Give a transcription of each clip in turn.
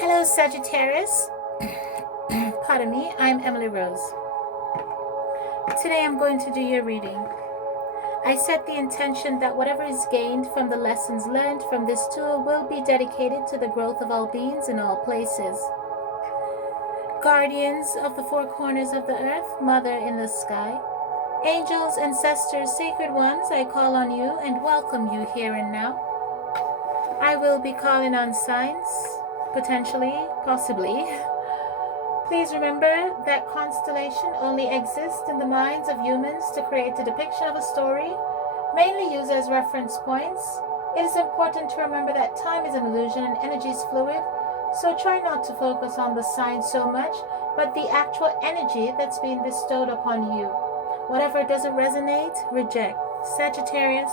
Hello, Sagittarius. Pardon me, I'm Emily Rose. Today I'm going to do your reading. I set the intention that whatever is gained from the lessons learned from this tool will be dedicated to the growth of all beings in all places. Guardians of the four corners of the earth, Mother in the sky, angels, ancestors, sacred ones, I call on you and welcome you here and now. I will be calling on signs, potentially, possibly. Please remember that constellation only exists in the minds of humans to create a depiction of a story, mainly used as reference points. It is important to remember that time is an illusion and energy is fluid, so try not to focus on the signs so much, but the actual energy that's being bestowed upon you. Whatever doesn't resonate, reject. Sagittarius.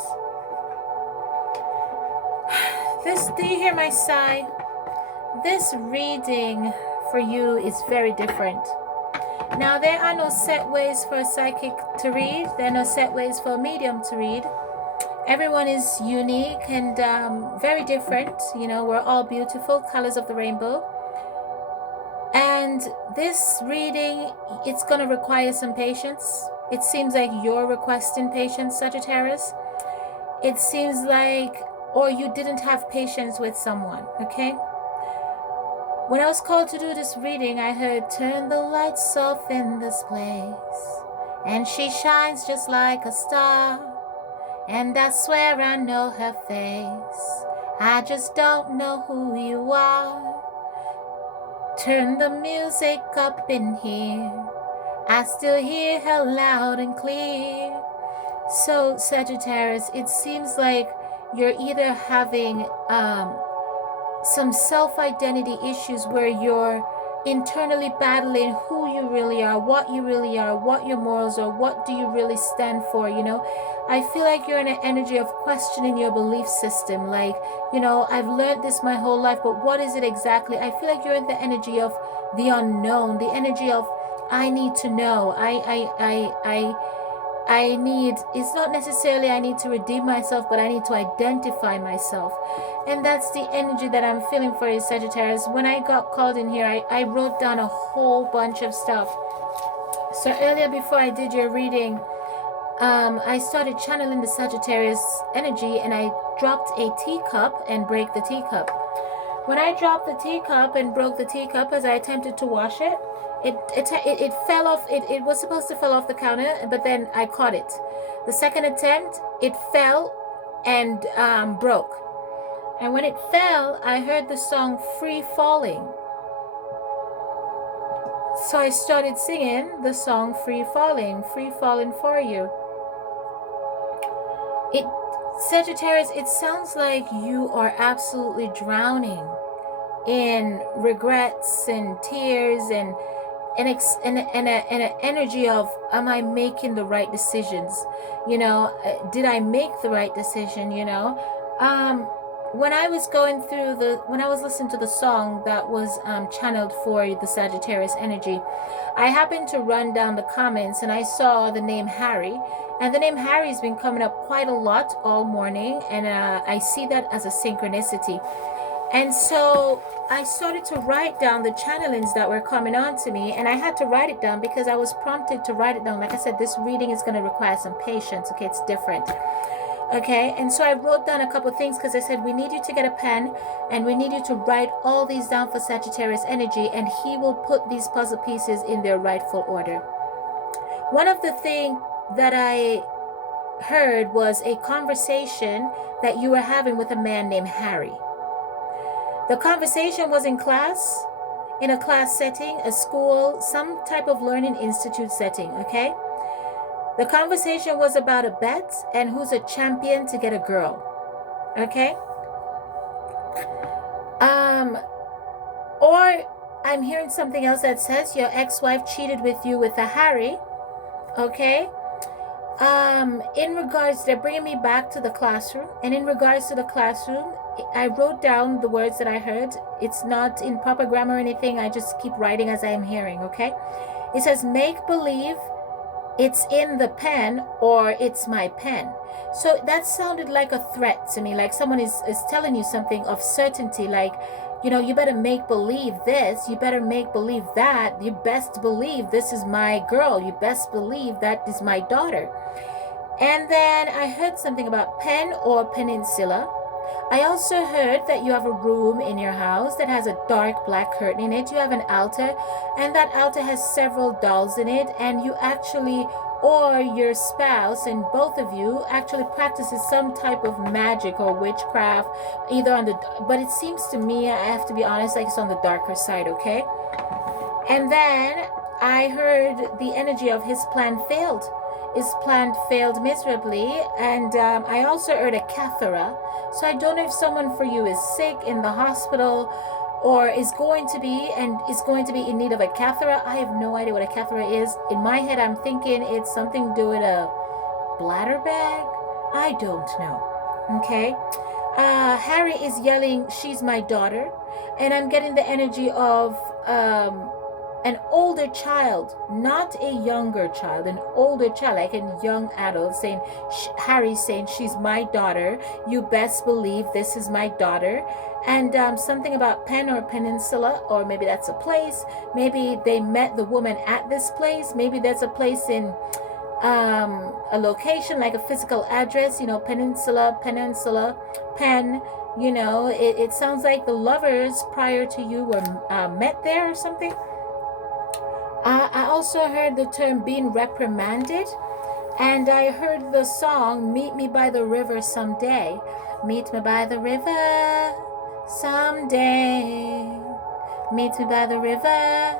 Do you hear my sigh? This reading for you is very different. Now, there are no set ways for a psychic to read. There are no set ways for a medium to read. Everyone is unique and very different. You know, we're all beautiful, colors of the rainbow. And this reading, it's going to require some patience. It seems like you're requesting patience, Sagittarius. It seems like, or you didn't have patience with someone, okay? When I was called to do this reading, I heard, turn the lights off in this place, and she shines just like a star, and I swear I know her face, I just don't know who you are. Turn the music up in here, I still hear her loud and clear. So, Sagittarius, it seems like you're either having some self-identity issues where you're internally battling who you really are, what your morals are, what do you really stand for, you know. I feel like you're in an energy of questioning your belief system, like, you know, I've learned this my whole life, but what is it exactly? I feel like you're in the energy of the unknown, the energy of I need to know. I need, it's not necessarily I need to redeem myself, but I need to identify myself. And that's the energy that I'm feeling for you, Sagittarius. When I got called in here, I wrote down a whole bunch of stuff. So earlier, before I did your reading, I started channeling the Sagittarius energy, and I dropped a teacup and break the teacup. When I dropped the teacup and broke the teacup as I attempted to wash it, it fell off. It was supposed to fall off the counter, but then I caught it. The second attempt, it fell and broke. And when it fell, I heard the song Free Falling. So I started singing the song Free Falling for you. Sagittarius, it sounds like you are absolutely drowning in regrets and tears and an energy of, am I making the right decisions? You know, did I make the right decision? You know, when I was listening to the song that was channeled for the Sagittarius energy, I happened to run down the comments and I saw the name Harry, and the name Harry has been coming up quite a lot all morning, and I see that as a synchronicity. And so I started to write down the channelings that were coming on to me, and I had to write it down because I was prompted to write it down. Like I said, this reading is going to require some patience, okay? It's different, okay? And so I wrote down a couple of things because I said, we need you to get a pen, and we need you to write all these down for Sagittarius energy, and he will put these puzzle pieces in their rightful order. One of the things that I heard was a conversation that you were having with a man named Harry. The conversation was in class, in a class setting, a school, some type of learning institute setting, okay? The conversation was about a bet and who's a champion to get a girl, okay? Or I'm hearing something else that says your ex-wife cheated with you with a Harry, okay? In regards, they're bringing me back to the classroom, and in regards to the classroom, I wrote down the words that I heard. It's not in proper grammar or anything. I just keep writing as I am hearing, okay? It says, make believe it's in the pen or it's my pen. So that sounded like a threat to me, like someone is telling you something of certainty, like, You know, you better make believe this, you better make believe that, you best believe this is my girl, you best believe that is my daughter. And then I heard something about pen or peninsula. I also heard that you have a room in your house that has a dark black curtain in it. You have an altar, and that altar has several dolls in it, and you actually, or your spouse, and both of you actually practices some type of magic or witchcraft, either on the, but it seems to me, I have to be honest, like it's on the darker side, okay? And then I heard the energy of his plan failed. His plan failed miserably. And I also heard a cathara. So I don't know if someone for you is sick in the hospital or is going to be in need of a cathara. I have no idea what a cathara is. In my head, I'm thinking it's something to do with a bladder bag. I don't know. Okay. Harry is yelling, "She's my daughter." And I'm getting the energy of an older child, not a younger child, an older child, like a young adult saying, Harry saying, "She's my daughter. You best believe this is my daughter." And something about Pen or Peninsula, or maybe that's a place. Maybe they met the woman at this place. Maybe there's a place in a location, like a physical address, you know, Peninsula, Pen. You know, it sounds like the lovers prior to you were met there or something. I also heard the term being reprimanded, and I heard the song "Meet Me by the River Someday." Meet me by the river someday. Meet me by the river,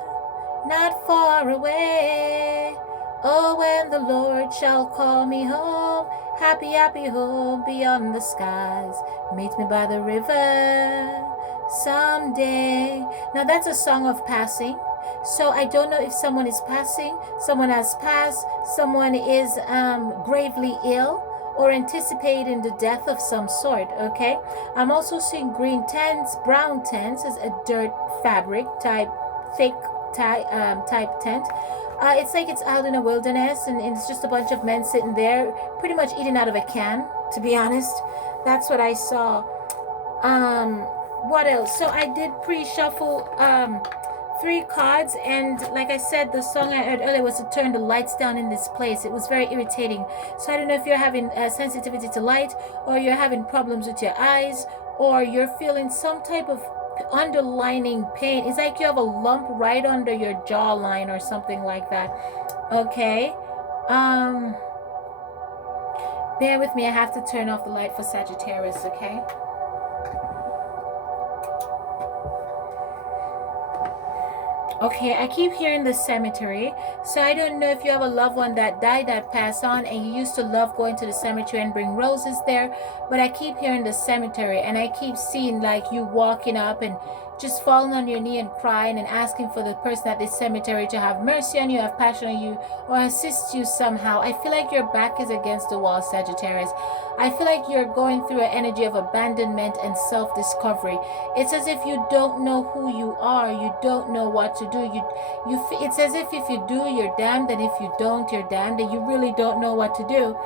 not far away. Oh, when the Lord shall call me home, happy, happy home beyond the skies. Meet me by the river someday. Now that's a song of passing. So I don't know if someone is passing, someone has passed, someone is gravely ill or anticipating the death of some sort, okay? I'm also seeing green tents, brown tents as a dirt fabric type, thick type tent. It's like it's out in a wilderness and it's just a bunch of men sitting there pretty much eating out of a can, to be honest. That's what I saw. What else? So I did pre-shuffle 3 cards, and like I said, the song I heard earlier was to turn the lights down in this place. It was very irritating. So I don't know if you're having sensitivity to light, or you're having problems with your eyes, or you're feeling some type of underlining pain. It's like you have a lump right under your jawline or something like that. Okay. Bear with me. I have to turn off the light for Sagittarius, okay? Okay, I keep hearing the cemetery. So I don't know if you have a loved one that died, that passed on, and you used to love going to the cemetery and bring roses there. But I keep hearing the cemetery, and I keep seeing like you walking up and just falling on your knee and crying and asking for the person at this cemetery to have mercy on you, have passion on you, or assist you somehow. I feel like your back is against the wall, Sagittarius. I feel like you're going through an energy of abandonment and self-discovery. It's as if you don't know who you are. You don't know what to do. It's as if you do, you're damned, and if you don't, you're damned, and you really don't know what to do.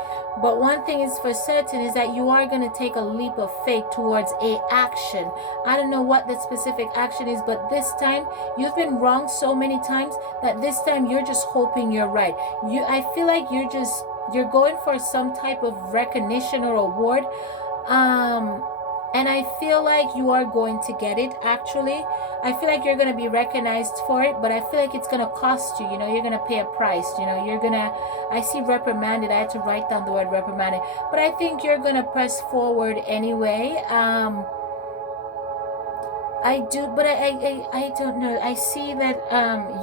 But one thing is for certain is that you are going to take a leap of faith towards a action. I don't know what that specific action is, but this time you've been wrong so many times that this time you're just hoping you're right. I feel like you're going for some type of recognition or award, and I feel like you are going to get it. Actually, I feel like you're going to be recognized for it, but I feel like it's going to cost you. You know, you're going to pay a price. You know, I see reprimanded. I had to write down the word reprimanded, but I think you're going to press forward anyway. I do, but I don't know. I see that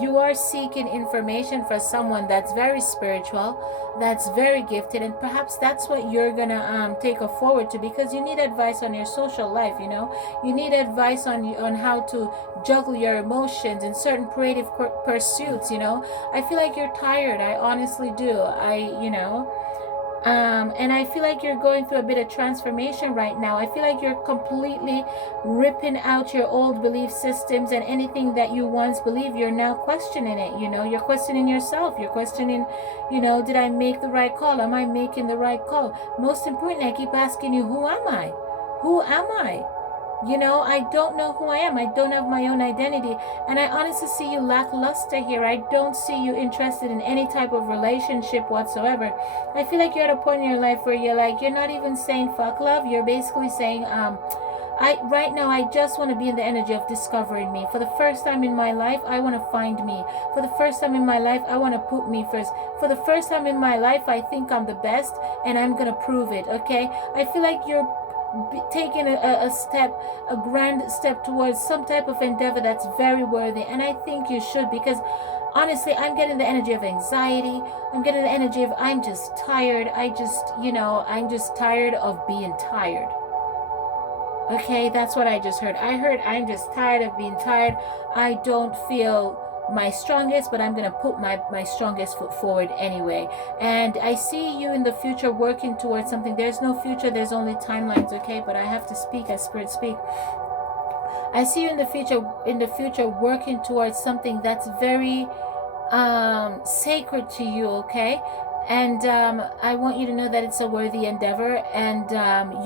you are seeking information for someone that's very spiritual, that's very gifted, and perhaps that's what you're gonna take a forward to, because you need advice on your social life. You know, you need advice on how to juggle your emotions in certain creative pursuits. You know, I feel like you're tired. I honestly do. And I feel like you're going through a bit of transformation right now. I feel like you're completely ripping out your old belief systems, and anything that you once believed, you're now questioning it. You know, you're questioning yourself. You're questioning, did I make the right call? Am I making the right call? Most importantly, I keep asking you, who am I? Who am I? You know, I don't know who I am. I don't have my own identity. And I honestly see you lackluster here. I don't see you interested in any type of relationship whatsoever. I feel like you're at a point in your life where you're not even saying fuck love. You're basically saying, right now I just want to be in the energy of discovering me. For the first time in my life, I want to find me. For the first time in my life, I want to put me first. For the first time in my life, I think I'm the best and I'm going to prove it, okay? I feel like you're taking a grand step towards some type of endeavor that's very worthy, and I think you should, because honestly, I'm getting the energy of anxiety. I'm getting the energy of I'm just tired. I'm just tired of being tired. Okay, that's what I just heard. I heard I'm just tired of being tired. I don't feel my strongest, but I'm going to put my strongest foot forward anyway. And I see you in the future working towards something. There's no future, there's only timelines, okay? But I have to speak as spirit speak. I see you in the future working towards something that's very sacred to you, okay? And I want you to know that it's a worthy endeavor, and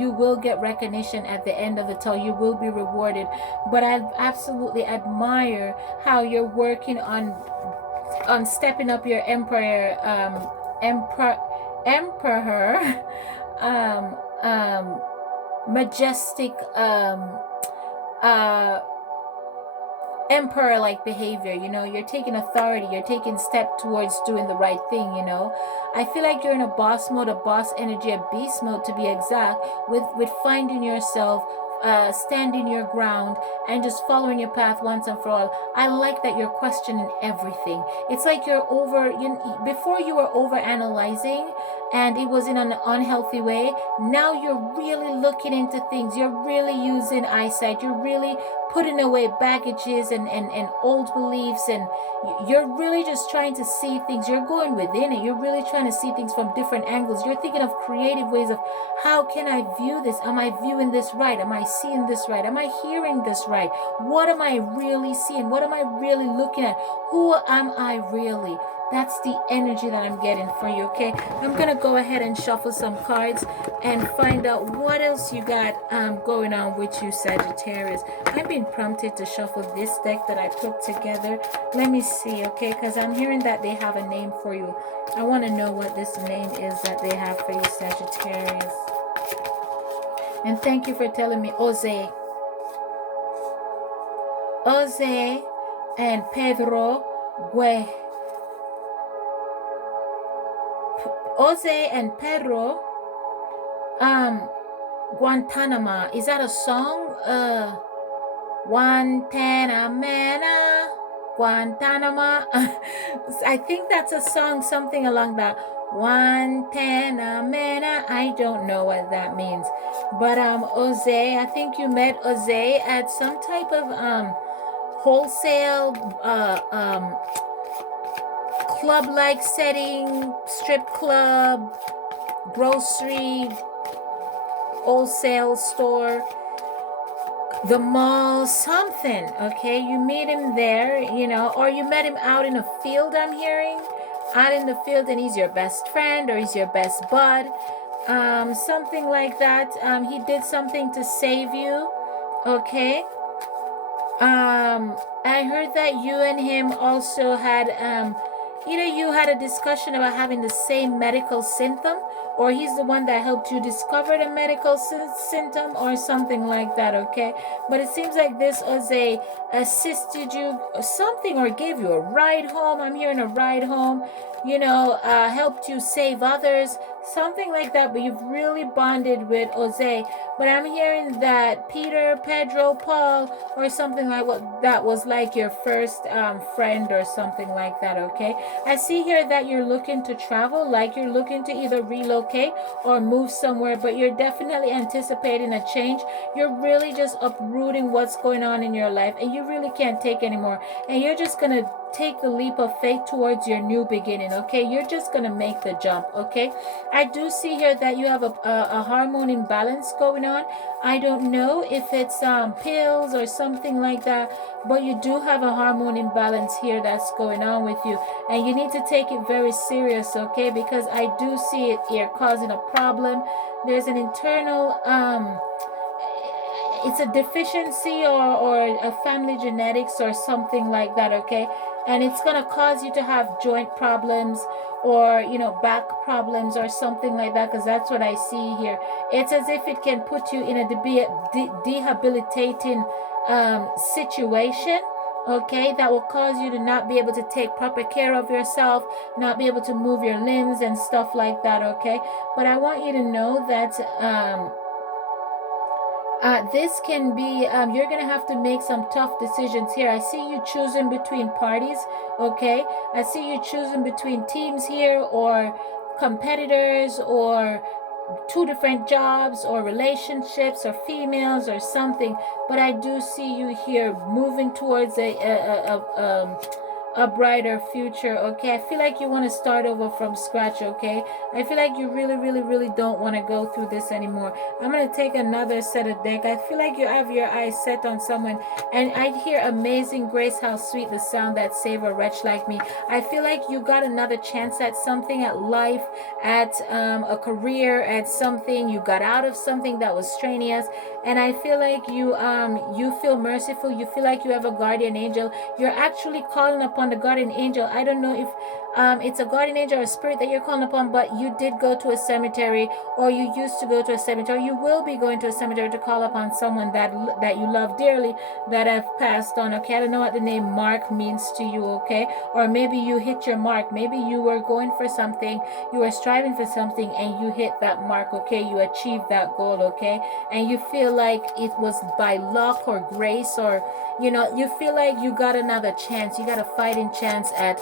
you will get recognition at the end of the tunnel. You will be rewarded. But I absolutely admire how you're working on stepping up your emperor um, majestic emperor like behavior. You're taking authority, you're taking step towards doing the right thing. I feel like you're in a boss mode, a boss energy, a beast mode to be exact, with finding yourself, standing your ground, and just following your path once and for all. I like that you're questioning everything. It's like before you were over analyzing, and it was in an unhealthy way. Now you're really looking into things. You're really using eyesight. You're really putting away baggages and old beliefs, and you're really just trying to see things. You're going within it. You're really trying to see things from different angles. You're thinking of creative ways of, how can I view this? Am I viewing this right? Am I seeing this right? Am I hearing this right? What am I really seeing? What am I really looking at? Who am I really? That's the energy that I'm getting for you, okay? I'm going to go ahead and shuffle some cards and find out what else you got going on with you, Sagittarius. I've been prompted to shuffle this deck that I put together. Let me see, okay? Because I'm hearing that they have a name for you. I want to know what this name is that they have for you, Sagittarius. And thank you for telling me, Jose. Jose and Pedro Gue. Jose and Pedro Guantanamo. Is that a song? Guantanamera, Guantanamo. I think that's a song, something along that. Guantanamera. I don't know what that means. But Jose, I think you met Jose at some type of wholesale club-like setting, strip club, grocery, wholesale store, the mall, something, okay? You meet him there, or you met him out in a field, I'm hearing. Out in the field, and he's your best friend or he's your best bud. Something like that. He did something to save you, okay? I heard that you and him also had either you had a discussion about having the same medical symptom, or he's the one that helped you discover the medical symptom, or something like that, okay? But it seems like this Jose assisted you or something, or gave you a ride home. I'm hearing a ride home, helped you save others, something like that. But you've really bonded with Jose. But I'm hearing that Peter, Pedro, Paul, or something like what that was like your first friend or something like that, okay? I see here that you're looking to travel, like you're looking to either relocate or move somewhere, but you're definitely anticipating a change. You're really just uprooting what's going on in your life, and you really can't take anymore. And you're just going to take the leap of faith towards your new beginning, okay? You're just going to make the jump, okay? I do see here that you have a hormone imbalance going on. I don't know if it's pills or something like that, but you do have a hormone imbalance here that's going on with you, and you need to take it very serious, okay? Because I do see it here causing a problem. There's an internal it's a deficiency or a family genetics or something like that, okay? And it's going to cause you to have joint problems or, you know, back problems or something like that, because that's what I see here. It's as if it can put you in a debilitating situation, okay, that will cause you to not be able to take proper care of yourself, not be able to move your limbs and stuff like that, okay? But I want you to know that this can be, you're going to have to make some tough decisions here. I see you choosing between parties, okay? I see you choosing between teams here or competitors or two different jobs or relationships or females or something. But I do see you here moving towards a brighter future, okay? I feel like you want to start over from scratch, okay? I feel like you really don't want to go through this anymore. I'm going to take another set of deck. I feel like you have your eyes set on someone, and I hear amazing grace, how sweet the sound that save a wretch like me. I feel like you got another chance at something, at life, at a career, at something. You got out of something that was strenuous, and I feel like you feel merciful. You feel like you have a guardian angel. You're actually calling upon the guardian angel. I don't know if it's a guardian angel or a spirit that you're calling upon, but you did go to a cemetery, or you used to go to a cemetery. You will be going to a cemetery to call upon someone that you love dearly, that have passed on, okay? I don't know what the name Mark means to you, okay? Or maybe you hit your mark. Maybe you were going for something, you were striving for something, and you hit that mark, okay? You achieved that goal, okay? And you feel like it was by luck or grace, or, you know, you feel like you got another chance. You got a fighting chance at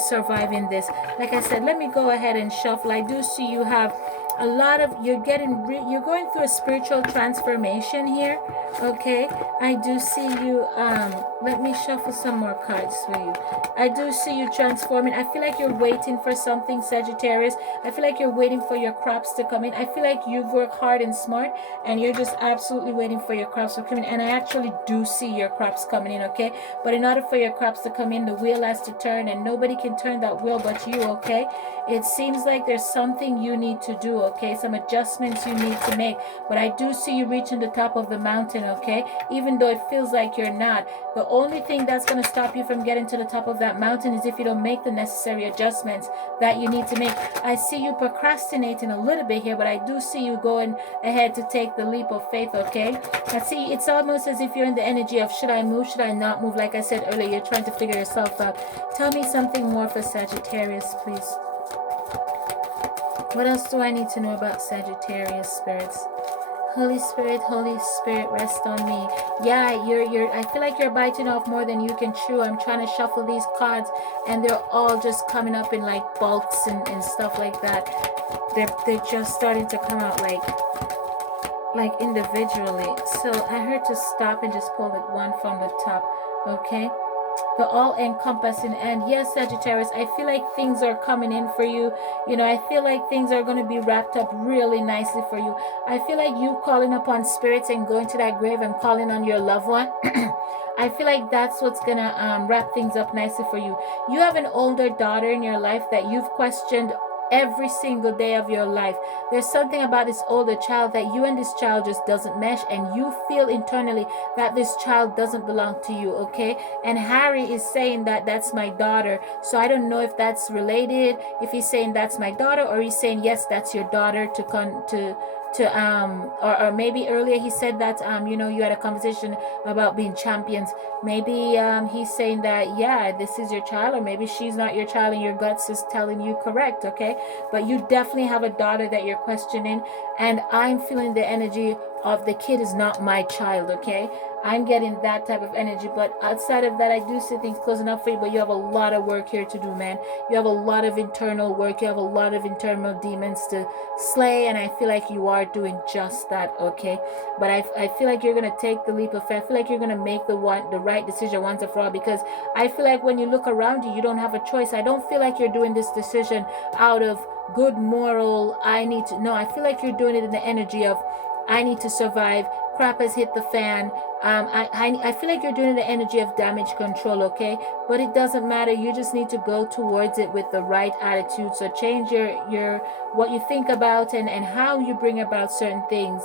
surviving this. Like I said, let me go ahead and shuffle. I do see you have a lot of, you're going through a spiritual transformation here, okay? I do see you, let me shuffle some more cards for you. I do see you transforming. I feel like you're waiting for something, Sagittarius. I feel like you're waiting for your crops to come in. I feel like you've worked hard and smart, and you're just absolutely waiting for your crops to come in. And I actually do see your crops coming in, okay? But in order for your crops to come in, the wheel has to turn, and nobody can turn that wheel but you, okay? It seems like there's something you need to do, okay? Some adjustments you need to make. But I do see you reaching the top of the mountain, okay? Even though it feels like you're not. The only thing that's going to stop you from getting to the top of that mountain is if you don't make the necessary adjustments that you need to make. I see you procrastinating a little bit here, but I do see you going ahead to take the leap of faith, okay? I see it's almost as if you're in the energy of, should I move, should I not move? Like I said earlier, you're trying to figure yourself out. Tell me something more for Sagittarius, please. What else do I need to know about Sagittarius, spirits? Holy Spirit, rest on me. Yeah, I feel like you're biting off more than you can chew. I'm trying to shuffle these cards, and they're all just coming up in like bulks and stuff like that. They're just starting to come out like individually. So I heard to stop and just pull it one from the top, okay? The all-encompassing. And yes, Sagittarius, I feel like things are coming in for you. You know, I feel like things are going to be wrapped up really nicely for you. I feel like you calling upon spirits and going to that grave and calling on your loved one. I feel like that's what's going to wrap things up nicely for you. You have an older daughter in your life that you've questioned every single day of your life. There's something about this older child that you and this child just doesn't mesh, and you feel internally that this child doesn't belong to you, okay? And Harry is saying that that's my daughter. So I don't know if that's related, if he's saying that's my daughter, or he's saying yes, that's your daughter or maybe earlier he said that you know, you had a conversation about being champions. Maybe he's saying that, yeah, this is your child, or maybe she's not your child and your guts is telling you correct, okay? But you definitely have a daughter that you're questioning, and I'm feeling the energy of the kid is not my child, okay? I'm getting that type of energy. But outside of that, I do see things closing up for you, but you have a lot of work here to do, man. You have a lot of internal work. You have a lot of internal demons to slay, and I feel like you are doing just that, okay? But I feel like you're going to take the leap of faith. I feel like you're going to make the right decision once and for all, because I feel like when you look around you, you don't have a choice. I don't feel like you're doing this decision out of good moral, no, I feel like you're doing it in the energy of, I need to survive. crap has hit the fan. I feel like you're doing the energy of damage control, okay? But it doesn't matter. You just need to go towards it with the right attitude. So change your what you think about and how you bring about certain things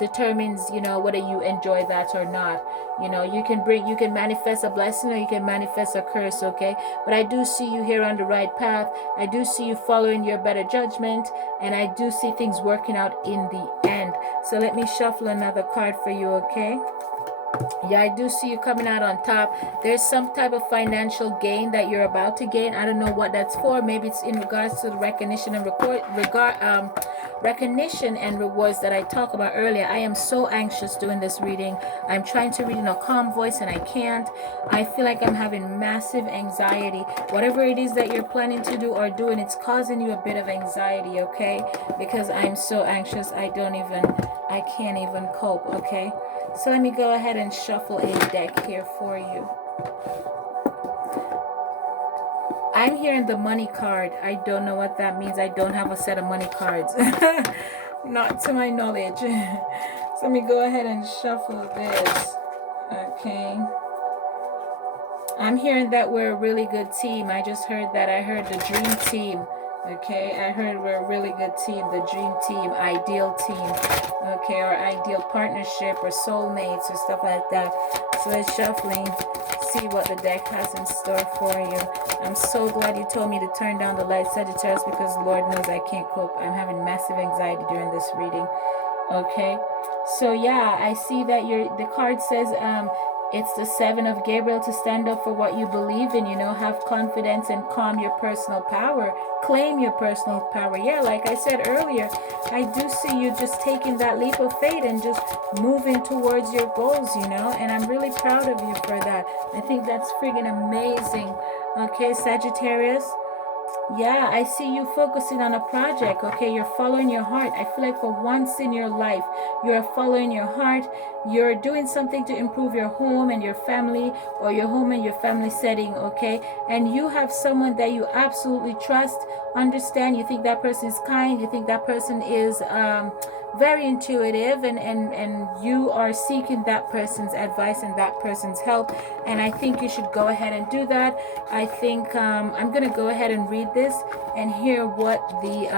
determines, you know, whether you enjoy that or not. You know, you can manifest a blessing or you can manifest a curse, okay? But I do see you here on the right path. I do see you following your better judgment, and I do see things working out in the end. So let me shuffle another card for you, okay? Yeah, I do see you coming out on top. There's some type of financial gain that you're about to gain. I don't know what that's for. Maybe it's in regards to the recognition and recognition and rewards that I talked about earlier. I am so anxious doing this reading. I'm trying to read in a calm voice and I can't. I feel like I'm having massive anxiety. Whatever it is that you're planning to do or doing, it's causing you a bit of anxiety, okay? Because I'm so anxious. I can't even cope, okay? So let me go ahead and shuffle a deck here for you. I'm hearing the money card. I don't know what that means. I don't have a set of money cards. Not to my knowledge. So let me go ahead and shuffle this. Okay. I'm hearing that we're a really good team. I just heard that. I heard the dream team. Okay, I heard we're a really good team, the dream team, ideal team, okay, or ideal partnership or soulmates or stuff like that. So let's shuffling, see what the deck has in store for you. I'm so glad you told me to turn down the light, Sagittarius, because Lord knows I can't cope. I'm having massive anxiety during this reading. Okay, so yeah, I see that the card says it's the 7 of Gabriel, to stand up for what you believe in, you know, have confidence and calm your personal power, claim your personal power. Yeah, like I said earlier, I do see you just taking that leap of faith and just moving towards your goals, you know, and I'm really proud of you for that. I think that's friggin' amazing. Okay, Sagittarius. Yeah, I see you focusing on a project, okay? You're following your heart. I feel like for once in your life, you're following your heart. You're doing something to improve your home and your family, or your home and your family setting, okay? And you have someone that you absolutely trust, understand. You think that person is kind. You think that person is very intuitive, and you are seeking that person's advice and that person's help. And I think you should go ahead and do that. I think I'm going to go ahead and read this and hear what the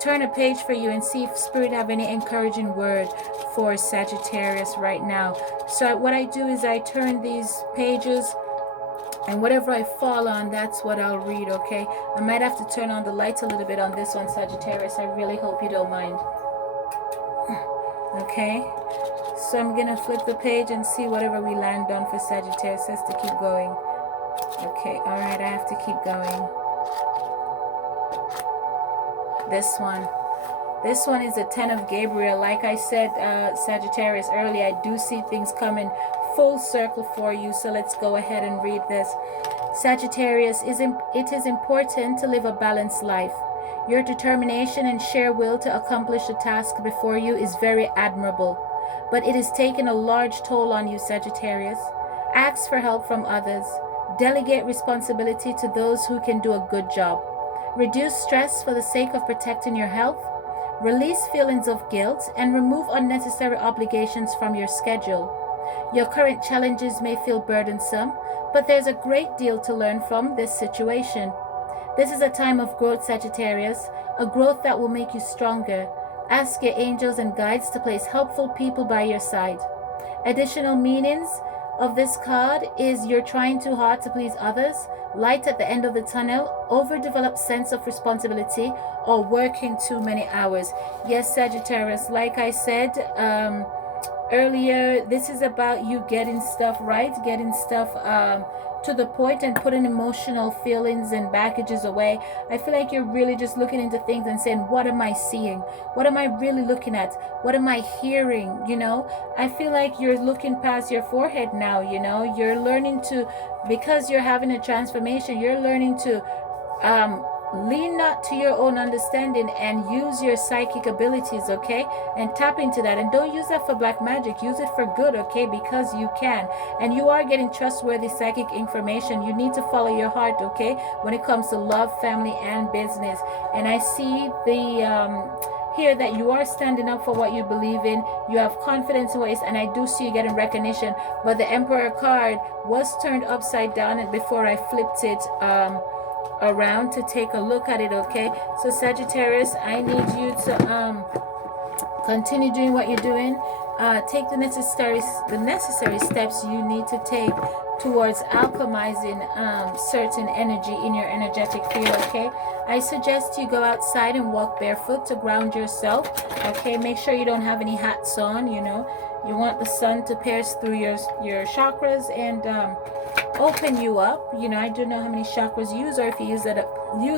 turn a page for you and see if Spirit have any encouraging word for Sagittarius right now. So what I do is I turn these pages, and whatever I fall on, that's what I'll read, okay? I might have to turn on the lights a little bit on this one, Sagittarius. I really hope you don't mind. Okay? So I'm going to flip the page and see whatever we land on for Sagittarius. Says to keep going. Okay, alright, I have to keep going. This one is a 10 of Gabriel. Like I said, Sagittarius, earlier, I do see things coming full circle for you. So let's go ahead and read this. Sagittarius, it is important to live a balanced life. Your determination and sheer will to accomplish the task before you is very admirable, but it is taking a large toll on you, Sagittarius. Ask for help from others. Delegate responsibility to those who can do a good job. Reduce stress for the sake of protecting your health. Release feelings of guilt and remove unnecessary obligations from your schedule. Your current challenges may feel burdensome, but there's a great deal to learn from this situation. This is a time of growth, Sagittarius, a growth that will make you stronger. Ask your angels and guides to place helpful people by your side. Additional meanings of this card is you're trying too hard to please others, light at the end of the tunnel, overdeveloped sense of responsibility, or working too many hours. Yes, Sagittarius, like I said earlier, this is about you getting stuff right, getting stuff to the point and putting emotional feelings and baggages away. I feel like you're really just looking into things and saying, what am I seeing? What am I really looking at? What am I hearing? You know, I feel like you're looking past your forehead now, you know, you're learning to, because you're having a transformation, you're learning to lean not to your own understanding and use your psychic abilities, okay? And tap into that, and don't use that for black magic. Use it for good, okay? Because you can, and you are getting trustworthy psychic information. You need to follow your heart, okay, when it comes to love, family, and business. And I see the here that you are standing up for what you believe in. You have confidence in what is, and I do see you getting recognition. But the Emperor card was turned upside down and before I flipped it around to take a look at it, okay? So Sagittarius, I need you to continue doing what you're doing. Take the necessary steps you need to take towards alchemizing certain energy in your energetic field, okay? I suggest you go outside and walk barefoot to ground yourself, okay? Make sure you don't have any hats on, you know. You want the sun to pierce through your chakras and open you up. You know, I don't know how many chakras you use or if you use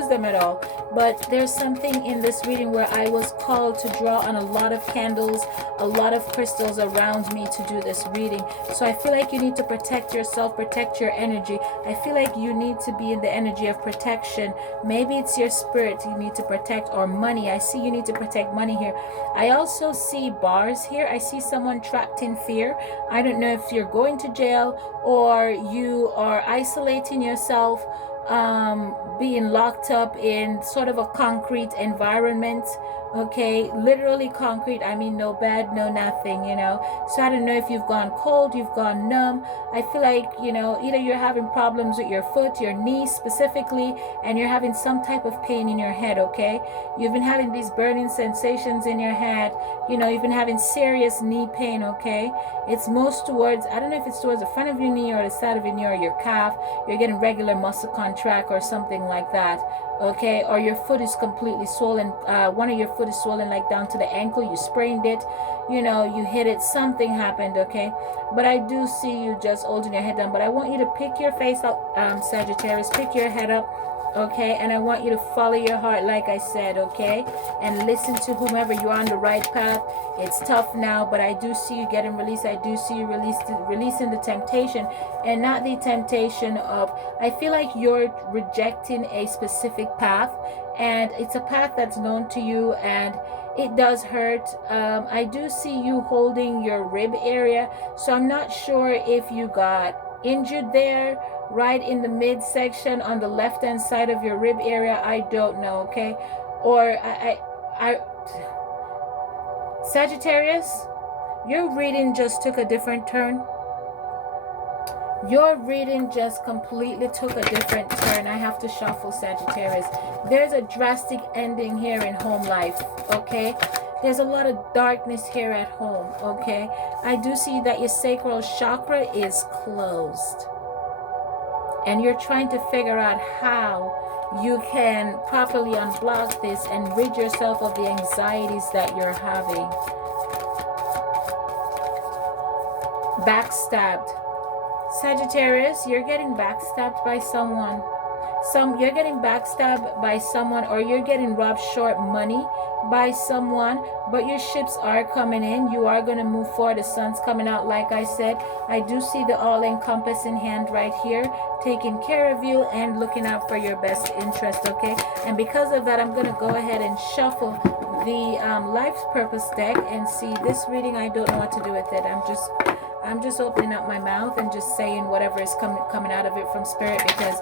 them at all, but there's something in this reading where I was called to draw on a lot of candles, a lot of crystals around me to do this reading. So I feel like you need to protect yourself, protect your energy. I feel like you need to be in the energy of protection. Maybe it's your spirit you need to protect, or money. I see you need to protect money here. I also see bars here. I see someone trapped in fear. I don't know if you're going to jail or you are isolating yourself, being locked up in sort of a concrete environment, okay? Literally concrete. I mean, no bed, no nothing, you know. So I don't know if you've gone cold, you've gone numb. I feel like, you know, either you're having problems with your foot, your knee specifically, and you're having some type of pain in your head, okay? You've been having these burning sensations in your head. You know, you've been having serious knee pain, okay? It's most towards, I don't know if it's towards the front of your knee or the side of your knee or your calf. You're getting regular muscle contract or something like that, okay? Or your foot is completely swollen. One of your foot is swollen like down to the ankle. You sprained it, you know, you hit it, something happened, okay? But I do see you just holding your head down. But I want you to pick your face up, Sagittarius. Pick your head up, okay? And I want you to follow your heart, like I said, okay? And listen to whomever. You're on the right path. It's tough now, but I do see you getting released. I do see you releasing the temptation, and not the temptation of, I feel like you're rejecting a specific path, and it's a path that's known to you, and it does hurt. I do see you holding your rib area, so I'm not sure if you got injured there, right in the midsection on the left hand side of your rib area. I don't know, okay? Or I Sagittarius, your reading just took a different turn. Your reading just completely took a different turn. I have to shuffle, Sagittarius. There's a drastic ending here in home life, okay? There's a lot of darkness here at home, okay? I do see that your sacral chakra is closed. And you're trying to figure out how you can properly unblock this and rid yourself of the anxieties that you're having. Backstabbed. Sagittarius, you're getting backstabbed by someone. You're getting backstabbed by someone, or you're getting robbed short money by someone, but your ships are coming in. You are going to move forward. The sun's coming out, like I said. I do see the all-encompassing hand right here, taking care of you and looking out for your best interest, okay? And because of that, I'm going to go ahead and shuffle the life purpose deck and see this reading. I don't know what to do with it. I'm just opening up my mouth and just saying whatever is coming out of it from spirit, because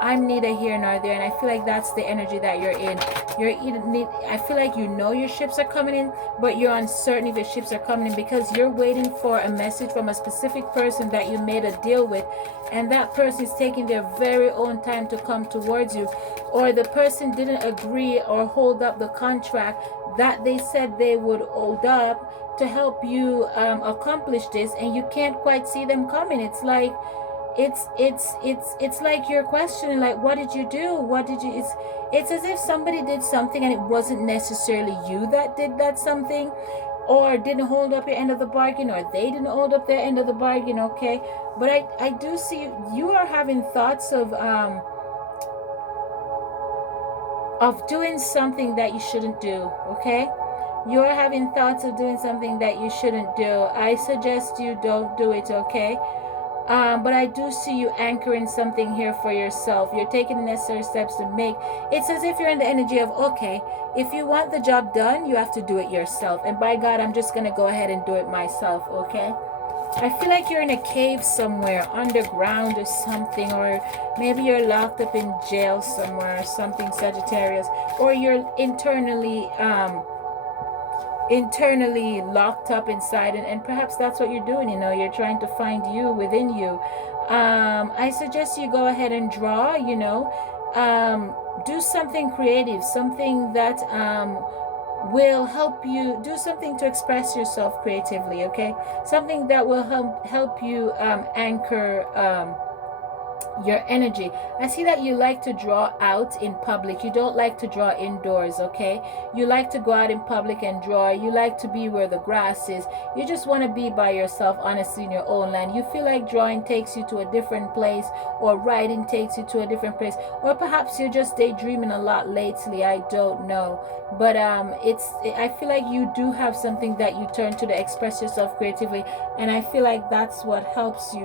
I'm neither here nor there, and I feel like that's the energy that you're in. I feel like you know your ships are coming in, but you're uncertain if your ships are coming in because you're waiting for a message from a specific person that you made a deal with, and that person is taking their very own time to come towards you, or the person didn't agree or hold up the contract that they said they would hold up to help you accomplish this, and you can't quite see them coming. It's like it's like you're questioning, like, what did you do? What did you? It's as if somebody did something and it wasn't necessarily you that did that something, or didn't hold up your end of the bargain, or they didn't hold up their end of the bargain, okay? But I do see you are having thoughts of doing something that you shouldn't do, okay? You're having thoughts of doing something that you shouldn't do. I suggest you don't do it, okay? But I do see you anchoring something here for yourself. You're taking the necessary steps to make. It's as if you're in the energy of, okay, if you want the job done, you have to do it yourself. And by God, I'm just going to go ahead and do it myself, okay? I feel like you're in a cave somewhere, underground or something, or maybe you're locked up in jail somewhere or something, Sagittarius. Or you're internally internally locked up inside, and perhaps that's what you're doing. You're trying to find you within you. I suggest you go ahead and draw. Do something creative, something that will help you do something to express yourself creatively. Okay, something that will help you anchor your energy. I see that you like to draw out in public. You don't like to draw indoors, okay? You like to go out in public and draw. You like to be where the grass is. You just want to be by yourself, honestly, in your own land. You feel like drawing takes you to a different place, or writing takes you to a different place, or perhaps you're just daydreaming a lot lately. I don't know. But I feel like you do have something that you turn to express yourself creatively, and I feel like that's what helps you.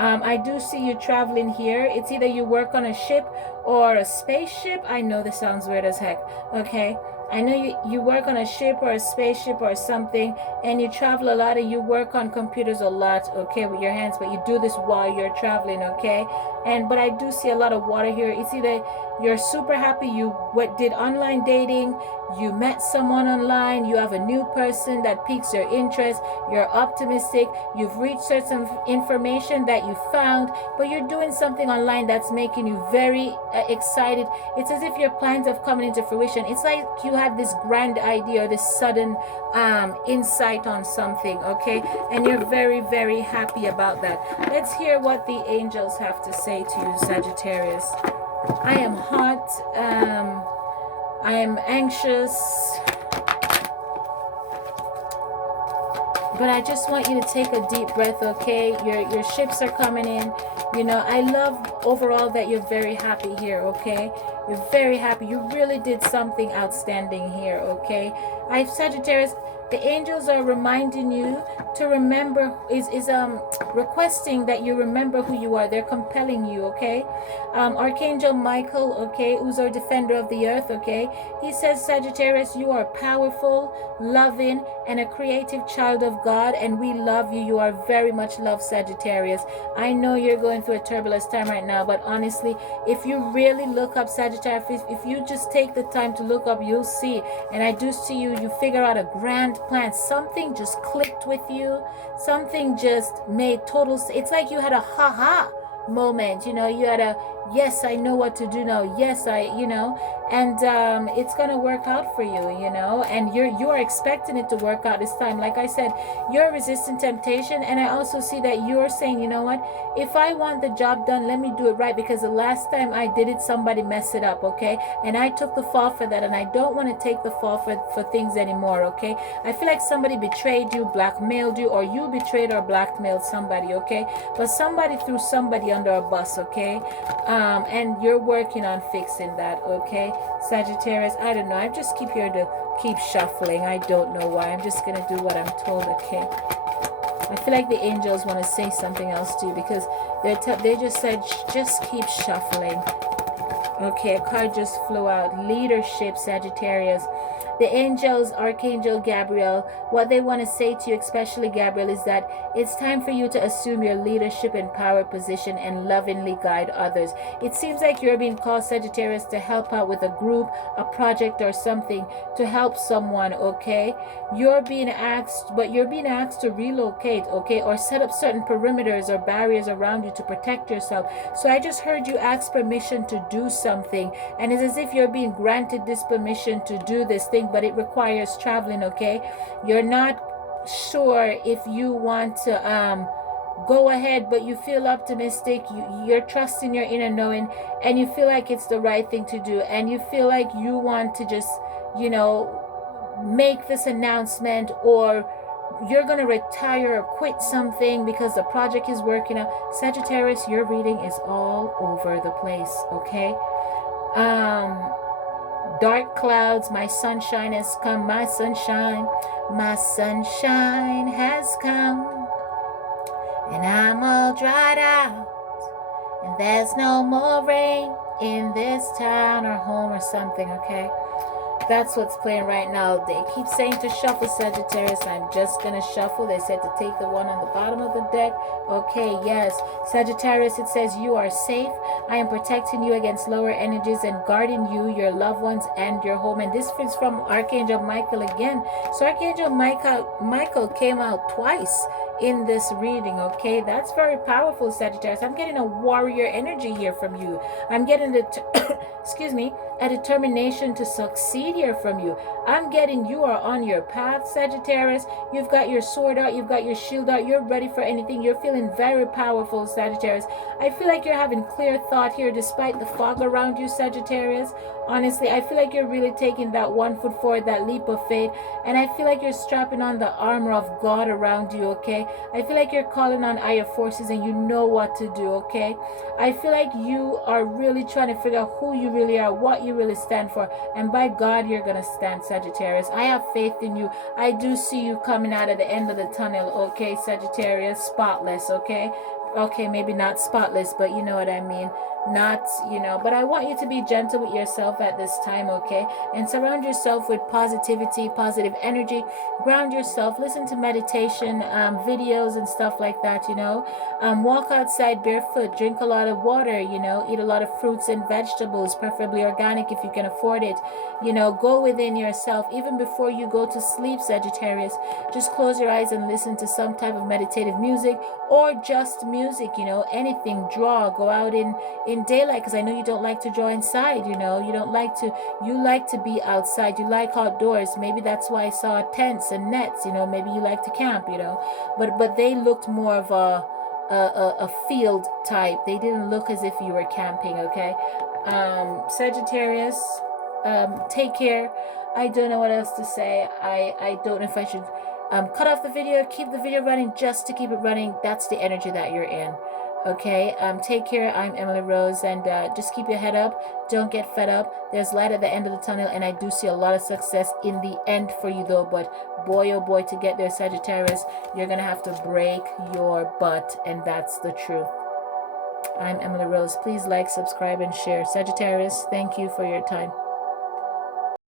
I do see you traveling here. It's either you work on a ship or a spaceship. I know this sounds weird as heck. Okay. I know you work on a ship or a spaceship or something, and you travel a lot, and you work on computers a lot, okay, with your hands, but you do this while you're traveling, okay? But I do see a lot of water here. It's either you're super happy you did online dating, you met someone online, you have a new person that piques your interest, you're optimistic, you've researched some information that you found, but you're doing something online that's making you very excited. It's as if your plans have come into fruition. It's like you had this grand idea or this sudden insight on something, okay? And you're very, very happy about that. Let's hear what the angels have to say to you, Sagittarius. I am hot. I am anxious. But I just want you to take a deep breath, okay? Your ships are coming in. I love overall that you're very happy here, okay? You're very happy. You really did something outstanding here, okay? Sagittarius, the angels are reminding you to remember, is requesting that you remember who you are. They're compelling you, okay? Archangel Michael, okay, who's our defender of the earth, okay? He says, Sagittarius, you are powerful, loving, and a creative child of God, and we love you. You are very much loved, Sagittarius. I know you're going through a turbulent time right now, but honestly, if you really look up Sagittarius, if you just take the time to look up, you'll see. And I do see you figure out a grand plan. Something just clicked with you. Something just made total sense. It's like you had a ha-ha moment. You had a, yes, I know what to do now. Yes, and it's gonna work out for you, and you're expecting it to work out this time. Like I said, you're resisting temptation, and I also see that you're saying, you know what, if I want the job done, let me do it right, because the last time I did it, somebody messed it up, okay? And I took the fall for that, and I don't want to take the fall for things anymore, okay? I feel like somebody betrayed you, blackmailed you, or you betrayed or blackmailed somebody, okay? But somebody threw somebody under a bus, okay? And you're working on fixing that, okay? Sagittarius, I don't know. I just keep here to keep shuffling. I don't know why. I'm just going to do what I'm told, okay? I feel like the angels want to say something else to you, because they just said, just keep shuffling. Okay, a card just flew out. Leadership, Sagittarius. The angels, Archangel Gabriel, what they want to say to you, especially Gabriel, is that it's time for you to assume your leadership and power position and lovingly guide others. It seems like you're being called, Sagittarius, to help out with a group, a project, or something, to help someone, okay? You're being asked to relocate, okay, or set up certain perimeters or barriers around you to protect yourself. So I just heard you ask permission to do something, and it's as if you're being granted this permission to do this thing, but it requires traveling, okay? You're not sure if you want to go ahead, but you feel optimistic. You're trusting your inner knowing, and you feel like it's the right thing to do, and you feel like you want to just, make this announcement, or you're going to retire or quit something because the project is working out. Sagittarius, your reading is all over the place, okay? Dark clouds, my sunshine has come, my sunshine has come, and I'm all dried out, and there's no more rain in this town or home or something, okay? That's what's playing right now. They keep saying to shuffle, Sagittarius. I'm just going to shuffle. They said to take the one on the bottom of the deck. Okay, yes. Sagittarius, it says you are safe. I am protecting you against lower energies and guarding you, your loved ones, and your home. And this is from Archangel Michael again. So Archangel Michael came out twice in this reading. Okay, that's very powerful, Sagittarius. I'm getting a warrior energy here from you. I'm getting the excuse me, a determination to succeed here from you. I'm getting you are on your path, Sagittarius. You've got your sword out, you've got your shield out, you're ready for anything. You're feeling very powerful, Sagittarius. I feel like you're having clear thought here despite the fog around you, Sagittarius. Honestly, I feel like you're really taking that 1 foot forward, that leap of faith, and I feel like you're strapping on the armor of God around you, okay? I feel like you're calling on higher forces and you know what to do, okay? I feel like you are really trying to figure out who you really are, what you really stand for, and by God, you're going to stand, Sagittarius. I have faith in you. I do see you coming out at the end of the tunnel, okay, Sagittarius? Spotless, okay? Okay, maybe not spotless, but you know what I mean. Not, but I want you to be gentle with yourself at this time, okay? And surround yourself with positivity, positive energy. Ground yourself. Listen to meditation videos and stuff like that, walk outside barefoot. Drink a lot of water, eat a lot of fruits and vegetables, preferably organic if you can afford it. Go within yourself. Even before you go to sleep, Sagittarius, just close your eyes and listen to some type of meditative music, or just music, anything. Draw. Go out in daylight, because I know you don't like to draw inside. You like to be outside. You like outdoors. Maybe that's why I saw tents and nets. Maybe you like to camp. But they looked more of a field type. They didn't look as if you were camping. Okay, Sagittarius, take care. I don't know what else to say. I don't know if I should cut off the video, keep the video running just to keep it running. That's the energy that you're in. Okay, take care. I'm Emily Rose, and just keep your head up. Don't get fed up. There's light at the end of the tunnel, and I do see a lot of success in the end for you, though. But boy, oh boy, to get there, Sagittarius, you're going to have to break your butt, and that's the truth. I'm Emily Rose. Please like, subscribe, and share. Sagittarius, thank you for your time.